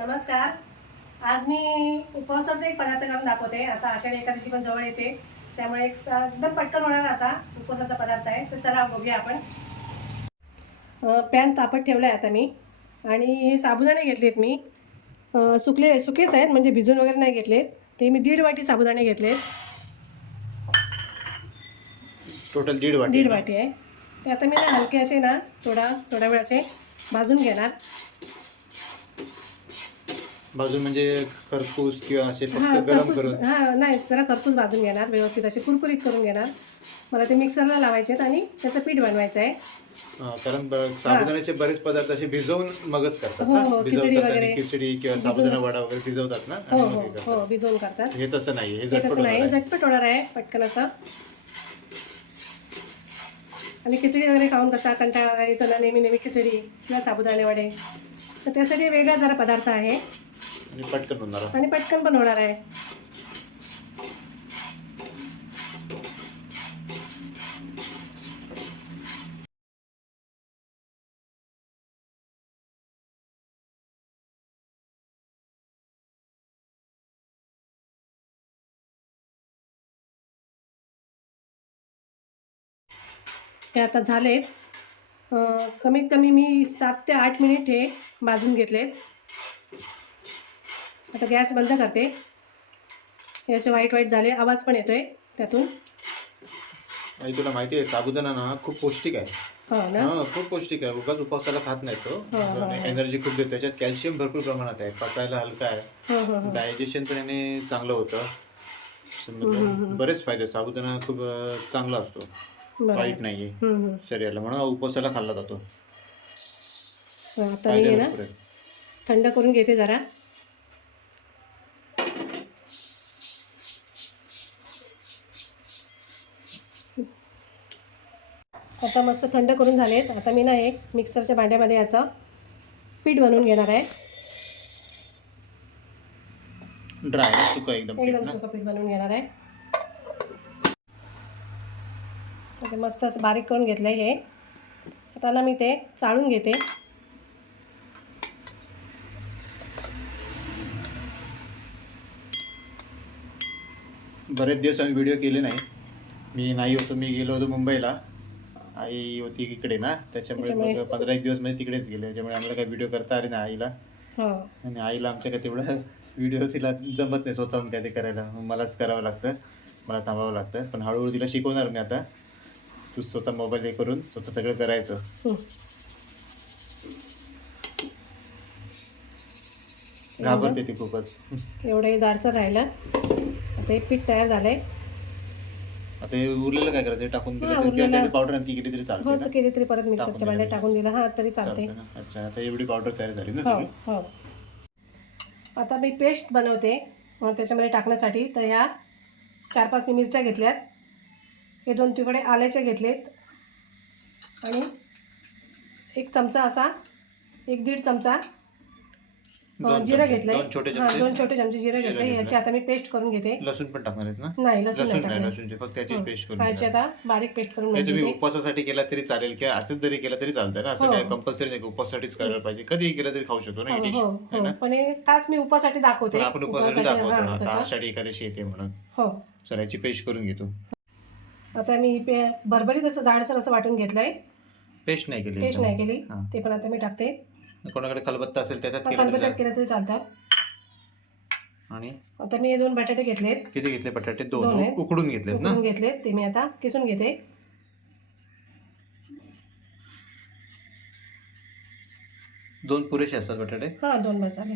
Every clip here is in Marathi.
नमस्कार. आज मी उपवासाचा एक पदार्थ करून दाखवते. आता आषाढी एकादशी पण जवळ येते. त्यामुळे एक एकदम पटकन होणारा असा उपवासाचा पदार्थ आहे. तर चला बघूया आपण. पॅन तापत ठेवला आहे आता मी. आणि हे साबुदाणे घेतलेत मी. सुकले सुकेच आहेत म्हणजे भिजून वगैरे नाही घेतलेत. ते मी दीड वाटी साबुदाणे घेतलेत. टोटल दीड वाटी दीड वाटी आहे. ते आता मी ना हलके असे ना थोडा थोडा वेळ असे भाजून घेणार. बाजू म्हणजे खरपूस किंवा असे हा फक्त गरम खरपूस करून? हा नाही जरा खरपूस भाजून घेणार व्यवस्थित असे कुरकुरीत करून घेणार. मला ते मिक्सरला लावायचे आहेत आणि त्याचं पीठ बनवायचं आहे. कारण ब- साबुदाण्याचे बरेच पदार्थ असे भिजवून मगच करतात हो, ना? हो, खिचडी भिजवतात वगैरे. आणि खिचडी किंवा साबुदाणा वडा वगैरे भिजवतात ना? हो आणि हो मग हे करतात. हो भिजवून करतात. हे तसं नाही हे झटपट तसं होणार नाही आहे. झटपट होणार आहे पटकन असं. आणि खिचडी वगैरे खाऊन कसा कंटाळा येतो ना नेहमी नेहमी खिचडी किंवा साबुदाणे वडे. तर त्यासाठी वेगळा जरा पदार्थ आहे. आणि पटकन होणार आहे. आणि पटकन पण होणार आहे. ते आता झालेत. कमीत कमी मी सात ते आठ मिनिट हे भाजून घेतलेत. आता गॅस बंद करते. हे असे वाईट वाईट झाले आवाज पण येतोय त्यातून. आणि तुला माहिती आहे साबुदाणा ना खूप पौष्टिक आहे. हो ना? हा खूप पौष्टिक आहे. उगाच उपवासाला खात नाही हो, तो हो. एनर्जी खूप देतो. त्याच्यात कॅल्शियम भरपूर प्रमाणात आहे. पचायला हलका आहे. हो हो हो. डायजेशन पण याने चांगलं होतं. समजलं? बरेच फायदे साबुदाणा खूप अं, चांगला असतो. वाईट नाहीये. हम्म, हम्म. शरीराला. म्हणून उपवासाला खाल्ला जातो. हा, आता मी फायदे हे ना? भरपूर आहेत. थंड करून घेते जरा. आता मस्त थंड करून झालेत. आता मी ना एक मिक्सरच्या भांड्यामध्ये याचं पीठ बनवून घेणार आहे. ड्राय सुका एकदम एकदम सुकं पीठ बनवून घेणार आहे. मस्त असं बारीक करून घेतलं आहे हे. आता ना मी ते चाळून घेते. बरेच दिवस आम्ही व्हिडिओ केले नाही. मी नाही होतो मी गेलो होतो मुंबईला. आई होती इकडे ना त्याच्यामुळे मग पंधरा एक दिवस म्हणजे तिकडेच गेले. त्याच्यामुळे आम्हाला काही व्हिडिओ करता आले नाही आईला. हो. आणि आईला आमच्या काय तेवढं व्हिडिओ तिला जमत नाही स्वतःहून काय ते करायला. मलाच करावं लागतं. मला थांबावं लागतं. पण हळूहळू तिला शिकवणार मी आता. तू स्वतः मोबाईल हे करून स्वतः सगळं करायचं. हं. घाबरते ती खूपच. एवढं जाडसर राहिलं. आता हे पीठ तयार झालंय. आता हे उरलेलं काय करायचं? हे टाकून दिलं हा, उरलेलं- पावडर आणखी केली तरी चालते ना? केली तरी परत मिक्सरच्या भांड्यात टाकून दिलं. हा तरी चालते चालते ना? अच्छा आता एवढी पावडर तयार झाली ना हो सगळी? हो. आता मी पेस्ट बनवते अं, त्याच्यामध्ये टाकण्यासाठी. तर ह्या चार पाच मी मिरच्या घेतल्यात. हे दोन तुकडे आल्याचे घेतलेत. आणि एक चमचा असा एक दीड चमचा दोन जिरं चमचे, घेतलंय. दोन छोटे हां चमचे. दोन छोटे चमचे जिरं घेतले घेतलं. याची आता मी पेस्ट करून घेते. लसूण पण टाकणार आहेस ना? नाही लसूण लसूण नाही. लसूणची फक्त त्याचीच पेस्ट करून याची घ्या. आता बारीक पेस्ट करून हे तुम्ही घेते. उपवासासाठी केला तरी चालेल किंवा असंच जरी केलं तरी चालतं ना? असं हो. काय कंपल्सरी नाही की उपवासासाठीच करायला पाहिजे. कधी केलं तरी खाऊ शकतो ना ही हो डिश हो हो पण हे काच मी उपासाठी दाखवते. पण आपण उपवासासाठी उपासाठी, दाखवतो हां, आता तसं. आषाढी एकादशी येते म्हणून. हो. चला याची पेस्ट करून घेतो. आता मी पे भरभरीत असं जाडसर असं वाटून घेतलंय. पेस्ट नाही केली पेस्ट. नाही केली. हां. ते पण आता मी टाकते. कोणाकडे खलबत्ता असेल त्याच्यात केलं तरी खलबत्त्यात. केलं तरी चालतं. आणि? आता मी हे दोन बटाटे घेतलेत. किती घेतले बटाटे? दोन दोन आहेत. उकडून घेतलेत ना? उकडून घेतलेत. ते मी आता किसून घेते. दोन पुरेसे असतात बटाटे? हां दोन मसाले.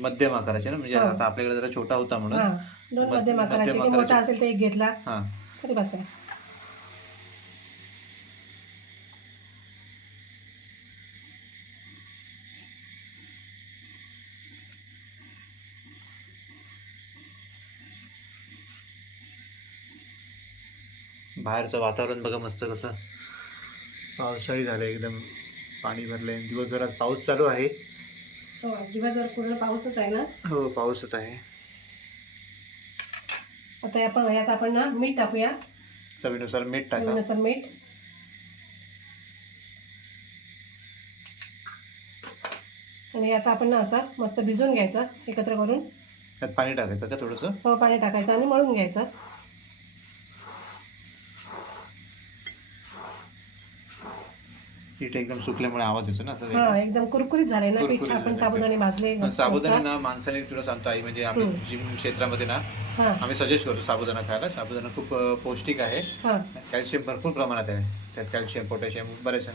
मध्यम आकाराचे ना? म्हणजे हो. आता आपल्याकडे जरा छोटा होता म्हणून. हां दोन मध्य- मध्यम आकाराचे. ते मोठा. असेल तर एक घेतला. हा. तरी बाहेरचं वातावरण बघा मस्त कसं. पावसाळी झालं एकदम पाणी भरलंय. दिवसभरात पाऊस चालू आहे. हो आज दिवसभर पूर्ण पाऊसच आहे ना? हो पाऊसच आहे. आता आपण यात आपण ना मीठ टाकूया. चवीनुसार मीठ टाका. चवीनुसार मीठ. आणि आता आपण ना असं मस्त भिजून घ्यायचं एकत्र करून. त्यात पाणी टाकायचं का थोडंसं? हो पाणी टाकायचं आणि मळून घ्यायचं. पीठ एकदम सुकल्यामुळे आवाज येतो ना असं. हा एकदम कुरकुरीत झाले ना पीठ आपण. साबुदाणे भाजले. साबुदाणा ना माणसाने तुला सांगतो आई म्हणजे आम्ही जिम क्षेत्रामध्ये ना हा. आम्ही सजेस्ट करतो साबुदाणा खायला. साबुदाणा खूप अं, पौष्टिक आहे. हा. कॅल्शियम भरपूर प्रमाणात आहे. त्यात कॅल्शियम पोटॅशियम बरेच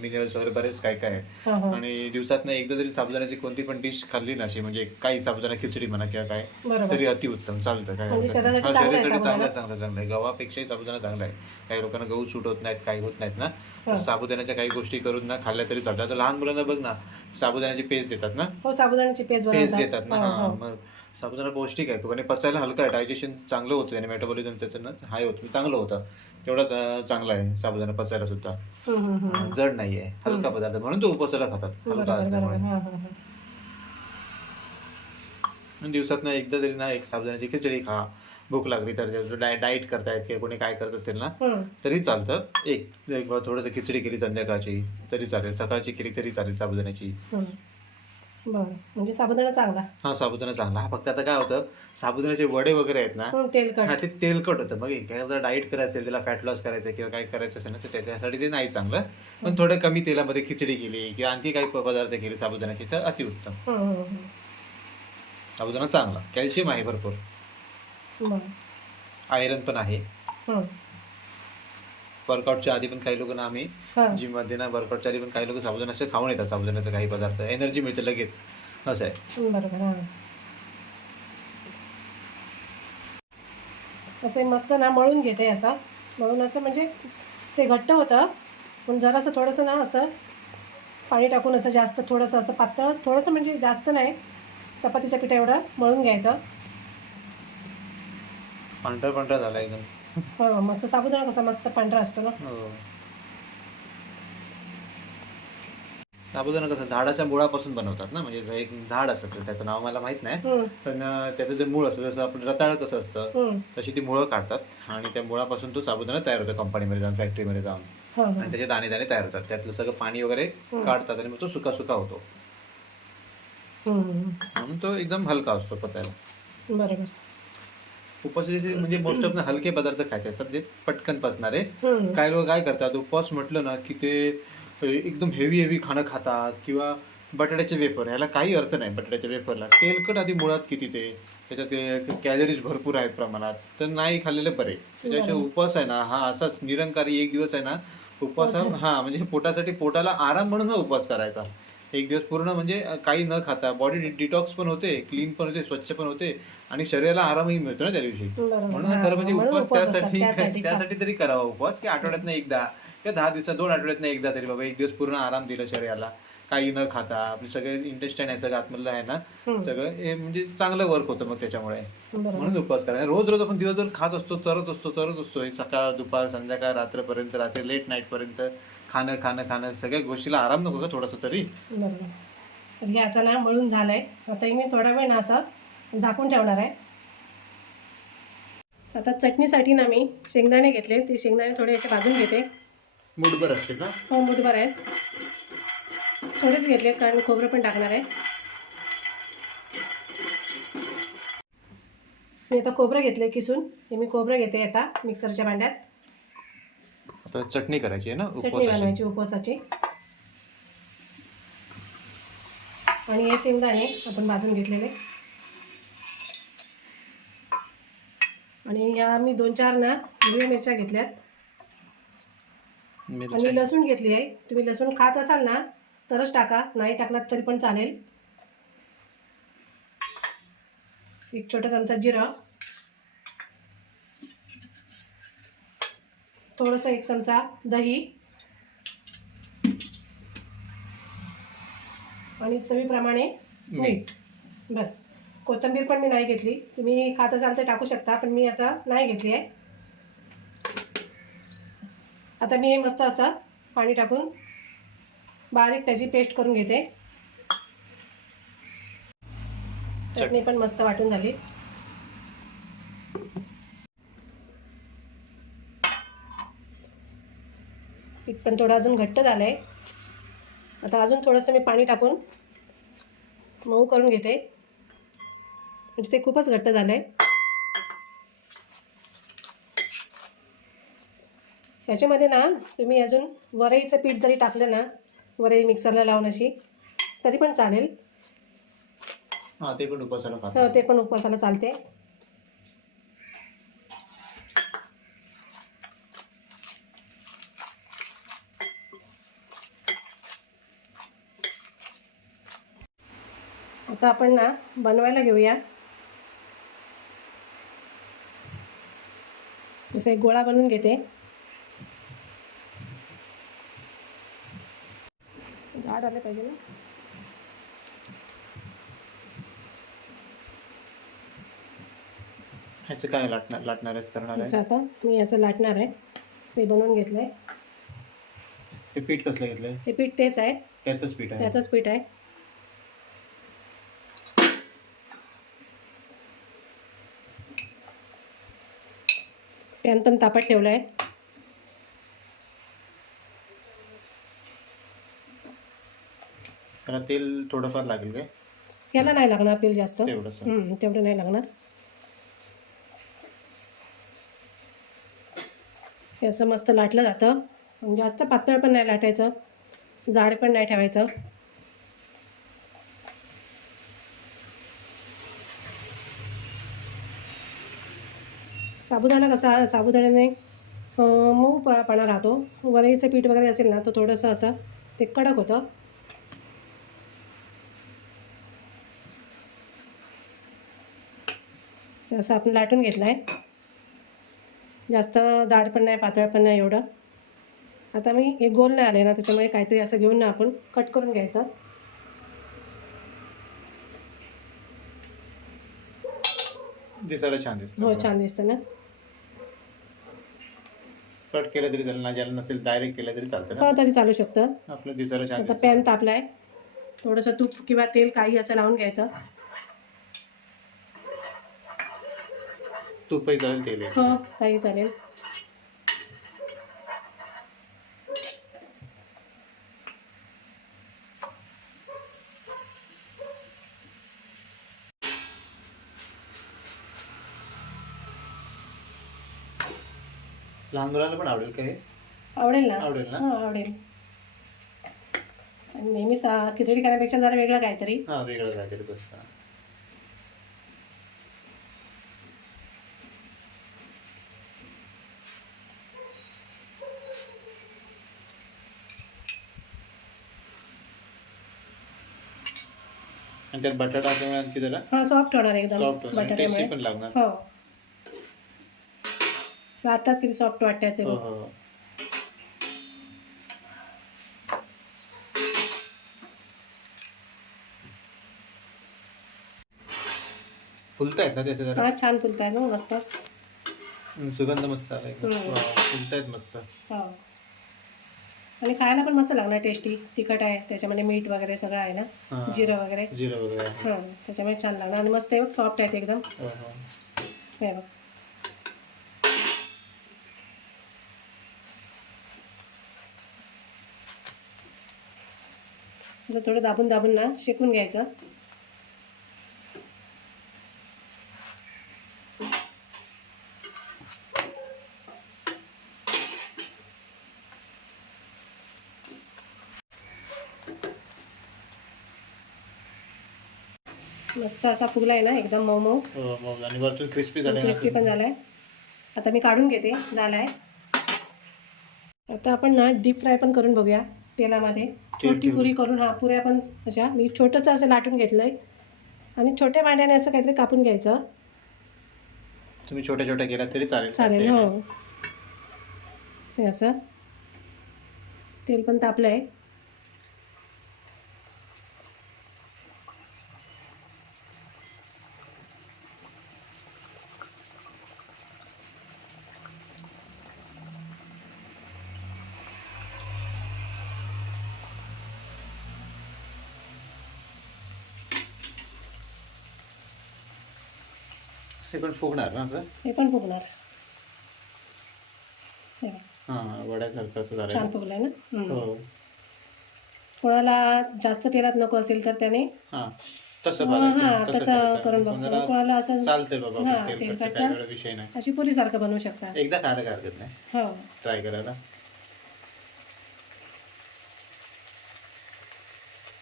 मिनरल्स वगैरे बरेच काय काय आहे. हा हा. आणि दिवसात एकदा जरी साबुदाण्याची कोणती पण डिश खाल्ली ना अशी म्हणजे काही साबुदाणा खिचडी म्हणा किंवा काय बरोबर. तरी अतिउत्तम. चालतं काय म्हणजे हरकत नाही. शरीरासाठी हा, चांगलं आहे शरीरासाठी चांगलं साबुदाणा. आहे चांगलं चांगलं आहे. गव्हापेक्षाही साबुदाणा चांगला आहे. काही लोकांना गहू सूट होत नाहीत काही होत नाहीत ना. तर साबुदाण्याच्या काही गोष्टी करून ना खाल्ल्या तरी चालतात आता लहान मुलांना बघ ना साबुदाण्याची पेस्ट देतात ना? हो साबुदाण्याची पेज पेस्ट बनवतात. देतात ना हा मग साबुदाणा पौष्टिक आहे. आणि पचायला हलका आहे. डायजेशन चांगलं होतं आणि मेटाबॉलिझम त्याचं ना हाय होतं. चांगलं होतं. तेवढाच अं, चांगला आहे साबुदाणा पचायला सुद्धा. हम्म, हम्म, हम्म. अं, जड नाहीये. हलका पदार्थ. म्हणून तो उपवासाला खातात. हलका बरोबर असल्यामुळे. हा हा हा. दिवसात ना एकदा तरी ना एक साबुदाण्याची खिचडी खा. भूक लागली तर डाय डाएट करतायत किंवा कोणी काय करत असेल ना. तरी चालतं. एक एक थोडंसं खिचडी केली संध्याकाळची तरी चालेल. सकाळची केली तरी चालेल साबुदाण्याची. बरं. म्हणजे साबुदाणा चांगला. हा साबुदाणा चांगला. हा फक्त आता काय होतं साबुदाण्याचे वडे वगैरे आहेत ना तेलकट हा ते तेलकट होतं. मग एखादा डाएट करायचं असेल त्याला फॅट लॉस करायचं किंवा काय करायचं असेल ना तर त्याच्यासाठी ते नाही चांगलं. पण थोडं कमी तेलामध्ये खिचडी केली किंवा आणखी काही पदार्थ केले साबुदाण्याचे तर अतिउत्तम. साबुदाणा चांगला. कॅल्शियम आहे भरपूर. आयरन पण आहे. वर्कआउटच्या आधी पण काही लोकांना आम्ही जिममध्ये ना वर्कआउटच्या आधी पण काही लोक साबुदाण्याचं खाऊन येतात साबुदाण्याचं काही पदार्थ. एनर्जी मिळते लगेच. असं आहे. बरोबर हा. असं मस्त ना मळून घेते असं. मळून असं म्हणजे ते घट्ट होतं पण जरासं थोडंसं ना असं पाणी टाकून असं जास्त थोडंसं असं पातळ थोडंसं म्हणजे जास्त नाही. चपातीच्या पिठा एवढं मळून घ्यायचं. पांढरा पांढरा झाला एकदम. हो मस्त साबुदाणा कसा मस्त पांढरा असतो ना? हो. साबुदाणा कसं झाडाच्या मुळापासून बनवतात ना? म्हणजे एक झाड असतं तर त्याचं नाव मला माहीत नाही. हम्म, पण अं, त्याचं जे मूळ असतं जसं आपण रताळ कसं असतं हम्म. तशी ती मुळं काढतात आणि त्या मुळापासून तो साबुदाणा तयार होतो कंपनीमध्ये जाऊन फॅक्टरीमध्ये जाऊन. हो हो. आणि त्याचे दाणे दाणे तयार होतात. त्यातलं सगळं पाणी वगैरे काढतात आणि मग तो सुका सुका होतो. हम्म. म्हणून तो एकदम हलका असतो पचायला. बरोबर. उपवासाचे म्हणजे मोस्ट ऑफ हलके पदार्थ खायचे असतात जे पटकन पचणारे. काही लोक काय करतात उपवास म्हटलं ना की ते एकदम हेवी हेवी खाणं खातात किंवा बटाट्याचे वेफर ह्याला काही अर्थ नाही बटाट्याच्या वेफरला तेलकट आधी मुळात किती ते त्याच्यात कॅलरीज भरपूर आहेत प्रमाणात तर नाही खाल्लेले बरे. त्याच्याशिवाय उपवास आहे ना हा असाच निरंकारी एक दिवस आहे ना उपवास हा हा म्हणजे पोटासाठी पोटाला आराम म्हणून हा उपवास करायचा. एक दिवस पूर्ण म्हणजे काही न खाता. बॉडी डिटॉक्स पण होते क्लीन पण होते स्वच्छ पण होते आणि शरीराला आरामही मिळतो ना त्या दिवशी. म्हणून खरं म्हणजे उपवास त्यासाठी त्यासाठी तरी करावा उपवास की आठवड्यातनं एकदा किंवा दहा दिवसात दोन आठवड्यातनं एकदा तरी बाबा एक दिवस पूर्ण आराम दिला शरीराला. काही न खाता. आपले सगळे इंटेस्टाईन आहे सगळं आतमधलं आहे ना सगळं हे म्हणजे चांगलं वर्क होतं मग त्याच्यामुळे. म्हणून उपवास करायचा रोज रोज आपण दिवसभर खात असतो चरत असतो चरत असतो. सकाळ दुपार संध्याकाळ रात्रपर्यंत रात्री लेट नाईट पर्यंत. खाणं खाणं खाणं सगळ्या गोष्टीला आराम नको का थोडासा तरी. बरोबर. तर हे आता ना मळून झालंय. आता हे मी थोडा वेळ ना असं झाकून ठेवणार आहे. आता चटणीसाठी ना मी शेंगदाणे घेतले. ते शेंगदाणे थोडे असे भाजून घेते. मूडभर असते ना हो मुठभर आहेत. थोडेच घेतले कारण खोबरं पण टाकणार आहे. मी आता खोबरं घेतले किसून. हे मी खोबरं घेते आता मिक्सरच्या भांड्यात. आता चटणी करायची आहे ना चटणी उपवासाची? बनवायची उपवासाची. आणि हे शेंगदाणे आपण भाजून घेतलेले. आणि या मी दोन चार ना हिरव्या मिरच्या घेतल्यात. आणि लसूण घेतली आहे. तुम्ही लसूण खात असाल ना तरच टाका. नाही टाकलात तरी पण चालेल. एक छोटा चमचा जिरं. थोडंसं एक चमचा दही. आणि चवीप्रमाणे मीठ. बस. कोथिंबीर पण मी नाही घेतली. तुम्ही खात असाल तर टाकू शकता पण मी आता नाही घेतली आहे. आता मी हे मस्त असं पाणी टाकून बारीक त्याची पेस्ट करून घेते. चटणी पण मस्त वाटून झाली. पीठ पण थोडं अजून घट्ट झालं आहे आता अजून थोडंसं मी पाणी टाकून मऊ करून घेते. म्हणजे ते खूपच घट्ट झालं आहे याच्यामध्ये ना तुम्ही अजून वरईचं पीठ जरी टाकलं ना वरई मिक्सरला लावून अशी तरी पण चालेल. हा ते पण उपासाला खातो हो ते पण उपवासाला चालते. आता आपण ना बनवायला घेऊया. जसं एक गोळा बनवून घेते. झाड आले पाहिजे ना. ह्याचं काय लाटणार लाटणार आहेस करणार याचं आहे आता मी याचं लाटणार आहे. ते बनवून घेतलं आहे ते पीठ कसलं घेतलंय? हे पीठ तेच आहे. त्याचंच पीठ आहे. त्याचंच पीठ आहे. पॅन पण तापत ठेवलं आहे त्याला तेल थोडंफार लागेल काय? याला नाही लागणार तेल जास्त. तेवढंच हम्म, तेवढं नाही लागणार. हे असं मस्त लाटलं जातं. जास्त पातळ पण नाही लाटायचं. जाड पण नाही ठेवायचं. साबुदाणा कसा साबुदाण्याने अं, मऊ प- पणा राहतो. वरईचं पीठ वगैरे असेल ना तर थोडंसं असं ते कडक होतं. असं आपण लाटून घेतलं आहे जास्त जाड पण नाही पातळ पण नाही एवढं. आता मी एक गोल नाही आले ना त्याच्यामुळे काहीतरी असं घेऊन ना आपण कट करून घ्यायचं. दिसायला छान दिसतं. हो छान दिसतं ना. कट केलं तरी चालेल ना ज्याला नसेल डायरेक्ट केलं तरी चालतं ना. हो तरी चालू शकतं. आपलं दिसायला छान आता दिसतं. पॅन तापलाय थोडंसं तूप किंवा तेल काही असं लावून घ्यायचं. तूपही चालेल तेल हो काही चालेल. लहान मुलाला पण आवडेल का हे? आवडेल ना? आवडेल ना? हो आवडेल. आणि नेहमी सा खिचडी खाण्यापेक्षा जरा वेगळं काहीतरी. हा वेगळं काहीतरी बस हा. आणि त्यात बटाटा आणखी जरा? हा सॉफ्ट होणार एकदम सॉफ्ट होणार टेस्टी बटाट्यामुळे. पण लागणार. हो. आताच किती सॉफ्ट वाटतात ते हो बघ. हो फुलतायत ना त्याचे जरा? हा छान फुलताय ना मस्त. हम्म, सुगंध मस्त आला एकदम हम्म. फुलतायत मस्त. हो. आणि खायला पण मस्त लागणार टेस्टी तिखट आहे त्याच्यामध्ये मीठ वगैरे सगळं आहे ना? हा. जिरं वगैरे? जिरं वगैरे आहे. हां त्याच्यामुळे छान लागणार आणि मस्त आहे बघ सॉफ्ट आहेत एकदम. हो, हो. हे बघ. असं थोडं दाबून दाबून ना शेकून घ्यायचं. मस्त असा फुगला आहे ना एकदम मऊ मऊ. हो, क्रिस्पी ना क्रिस्पी पण झालाय. आता मी काढून घेते झालाय. आता आपण ना डीप फ्राय पण करून बघूया तेलामध्ये. छोटी पुरी करून हा पुऱ्या पण अशा मी छोटंसं असं लाटून घेतलंय. आणि छोट्या मांड्याने असं काहीतरी कापून घ्यायचं. तुम्ही छोट्या छोट्या केल्या तरी चालेल चालेल हो आहे. हे. असं. तेल पण तापलं आहे हे पण फुगणार ना असं? हे पण फुगणार. हे बघ, हा वड्यासारखं असं झालं छान फुगलंय ना? हम्म. हो. कोणाला जास्त तेलात नको असेल तर त्याने हा तसं हा, बघायचं, तसं तसं करायचं. करून बघतो कोणाला असं चालतंय बाबा हा, तेल तेल खर्च खर्च. काय वेळा विषय नाही. अशी पुरीसारखं बनवू शकता. एकदा खायला काय हरकत नाही. हो. ट्राय करायला.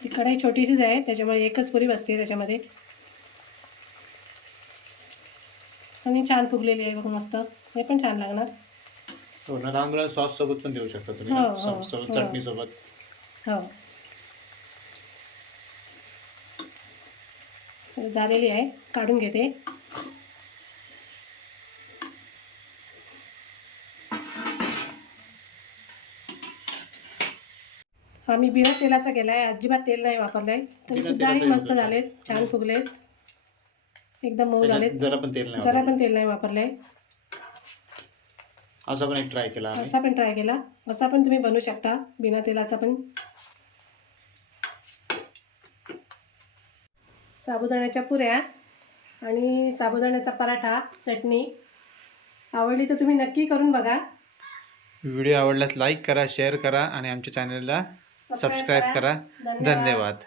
ती कढाई छोटीशीच आहे त्याच्यामुळे एकच पुरी बसते त्याच्यामध्ये. आणि छान फुगलेली आहे बघ मस्त. हे पण छान लागणार. हो ना सॉस सोबत पण देऊ शकता तुम्ही हो, ना? हो, सॉस सोबत हो. चटणी सोबत. हो. तर झालेली आहे काढून घेते. हा मी बिना तेलाचा केला आहे अजिबात तेल नाही वापरलंय. तरी बिना तेलाचा मस्त use झाले छान फुगले एकदम मऊ झाले जरा पण तेल नाही जरा वापरलं. पण तेल नाही वापरलंय. असा पण एक ट्राय केला आम्ही. असा पण ट्राय केला. असा पण तुम्ही बनवू शकता. बिना तेलाचा पण. साबुदाण्याच्या पुऱ्या आणि साबुदाण्याचा पराठा चटणी. आवडली तर तुम्ही नक्की करून बघा. व्हिडिओ आवडल्यास लाईक करा शेअर करा आणि आमच्या चॅनलला सबस्क्राईब करा. धन्यवाद.